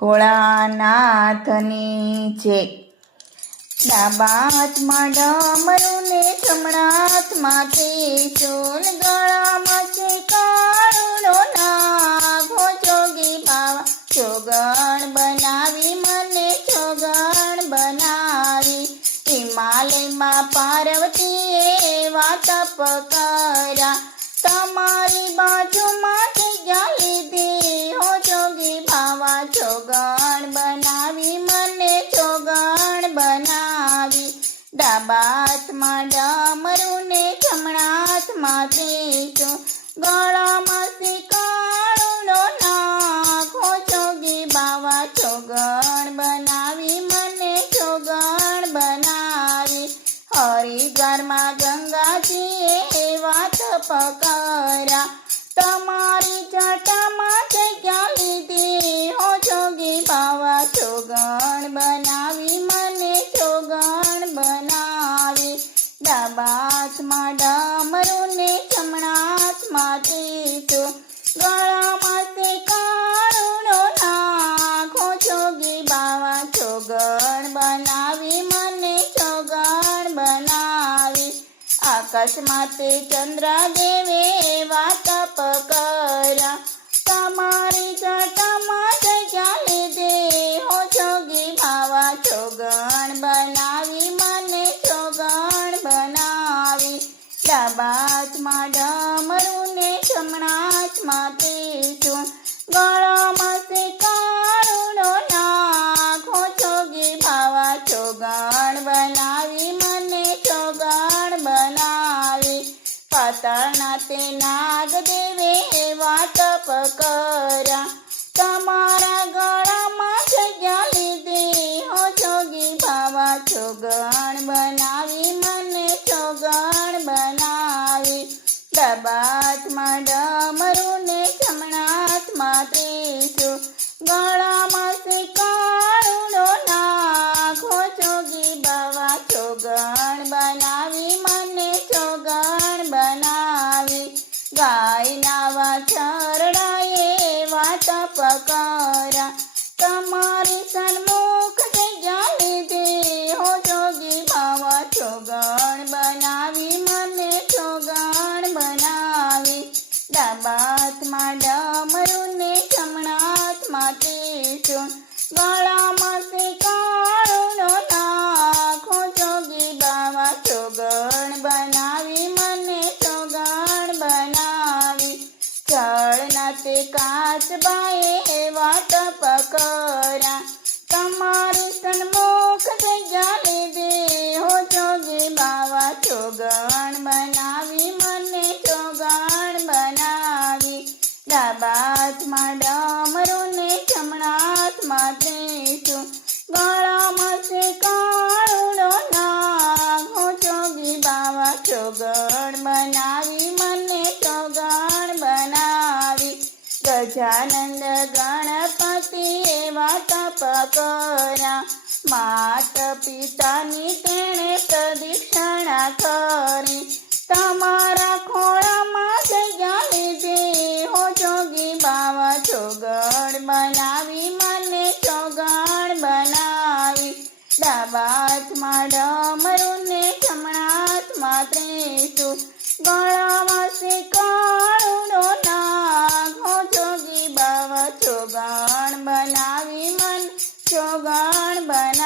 ભોળાનાથની છે. ડાબા હાથમાં ડમરું ને જમણા હાથમાં ત્રિશૂલ, ગળામાં છે કાળુનો નાગો. જોગી બાવા ચોગણ બનાવી, મને ચોગણ બનાવી. હિમાલયમાં પાર્વતીએ વાત પકર્યા, તમારી બાજુમાં જગ્યા લીધી હો. જોગી બાવા ચોગણ બનાવી, મને ચોગણ બનાવી. ડાબા હાથમાં ડમરું ને જમણા હાથમાં ત્રિશૂલ, ગળામાં છે કાળુનો નાગો. જોગી બાવા ચોગણ બનાવી, મને ચોગણ બનાવી. હરિદ્વારમાં ગંગાજીએ વાત પકર્યા, તમારી જટામાં જગ્યા લીધી હો. જોગી બાવા ચોગણ બનાવી, મને ચોગણ બનાવી. ડાબા હાથમાં ડમરું ને જમણા હાથમાં ત્રિશૂલ, ગળામાં છે કાળુનો નાગો. જોગી બાવા ચોગણ બનાવી, મને ચોગણ બનાવી. આકાશમાં તે ચંદ્રદેવે વાત પકર્યા, તમારી જટામાં જગ્યા લીધી હો. જોગી બાવા ચોગણ બનાવી, મને ચોગણ બનાવી. ડાબા હાથમાં ડમરું ને જમણા હાથમાં ત્રિશૂલ, ગળામાં છે કાળુનો નાગો. જોગી બાવા ચોગણ બનાવી, મને ચોગણ બનાવી. પાતાળના તે નાગદેવે વાત પકર્યા, તમારા ગળામાં જગ્યા લીધી હો. જોગી બાવા ચોગણ બનાવી, મને ચોગણ બનાવી. ડાબા હાથમાં ડમરું ને જમણા હાથમાં ત્રિશૂલ, ગળામાં છે કાળુનો નાગો. જોગી બાવા ચોગણ બનાવી, મને ચોગણ બનાવી. ગાયના વાછરડાએ વાત પકર્યા, તમારી સન્મુખ જગ્યા લીધી હો. જોગી બાવા ચોગણ બનાવી, મને ચોગણ બનાવી. ડાબા હાથમાં ડમરું ને જમણા હાથમાં ત્રિશૂલ, ગળામાં છે કાળુનો નાગો. જોગી બાવા ચોગણ બનાવી, મને ચોગણ બનાવી. જળના તે કાચબાએ વાત પકર્યા, તમારી સન્મુખ જગ્યા લીધી હો. જોગી બાવા ચોગણ બનાવી, મને ચોગણ બનાવી. ડાબા હાથમાં ડમરું ને જમણા હાથમાં ત્રિશૂલ, ગળામાં છે કાળુનો નાગો. જોગી બાવા ચોગણ બનાવી, મને ચોગણ બનાવી. ગજાનંદ ગણપતિએ વાત પકર્યા, માત પિતાની તેણે પ્રદક્ષિણા કરી, તમારા ખોળામાં જગ્યા લીધી હો. જોગી બાવા ચોગણ બનાવી, મને ચોગણ બનાવી. ડાબા હાથમાં ડમરું ને જમણા હાથમાં ત્રિશૂલ, ગળામાં છે કાળુનો નાગો. જોગી બાવા ચોગણ બનાવી, મને ચોગણ બનાવી.